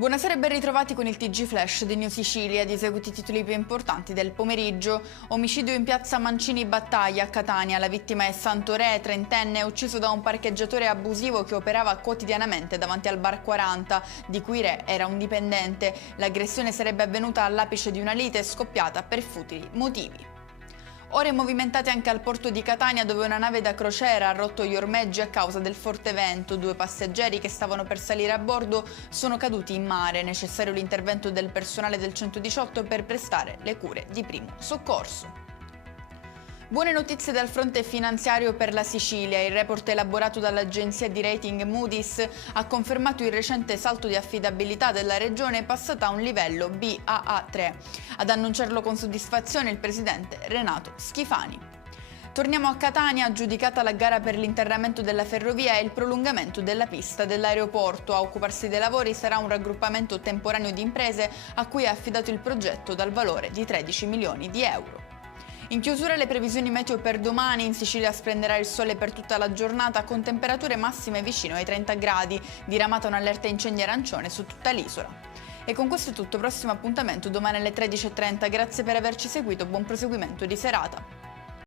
Buonasera e ben ritrovati con il TG Flash di New Sicilia, di eseguiti i titoli più importanti del pomeriggio. Omicidio in piazza Mancini Battaglia a Catania. La vittima è Santoré, trentenne, ucciso da un parcheggiatore abusivo che operava quotidianamente davanti al bar 40, di cui Re era un dipendente. L'aggressione sarebbe avvenuta all'apice di una lite scoppiata per futili motivi. Ore movimentate anche al porto di Catania, dove una nave da crociera ha rotto gli ormeggi a causa del forte vento. 2 passeggeri che stavano per salire a bordo sono caduti in mare. Necessario l'intervento del personale del 118 per prestare le cure di primo soccorso. Buone notizie dal fronte finanziario per la Sicilia. Il report elaborato dall'agenzia di rating Moody's ha confermato il recente salto di affidabilità della regione, passata a un livello Baa3. Ad annunciarlo con soddisfazione il presidente Renato Schifani. Torniamo a Catania, aggiudicata la gara per l'interramento della ferrovia e il prolungamento della pista dell'aeroporto. A occuparsi dei lavori sarà un raggruppamento temporaneo di imprese a cui è affidato il progetto dal valore di 13 milioni di euro. In chiusura le previsioni meteo per domani. In Sicilia splenderà il sole per tutta la giornata con temperature massime vicino ai 30 gradi, diramata un'allerta incendi arancione su tutta l'isola. E con questo è tutto, prossimo appuntamento domani alle 13:30. Grazie per averci seguito, buon proseguimento di serata.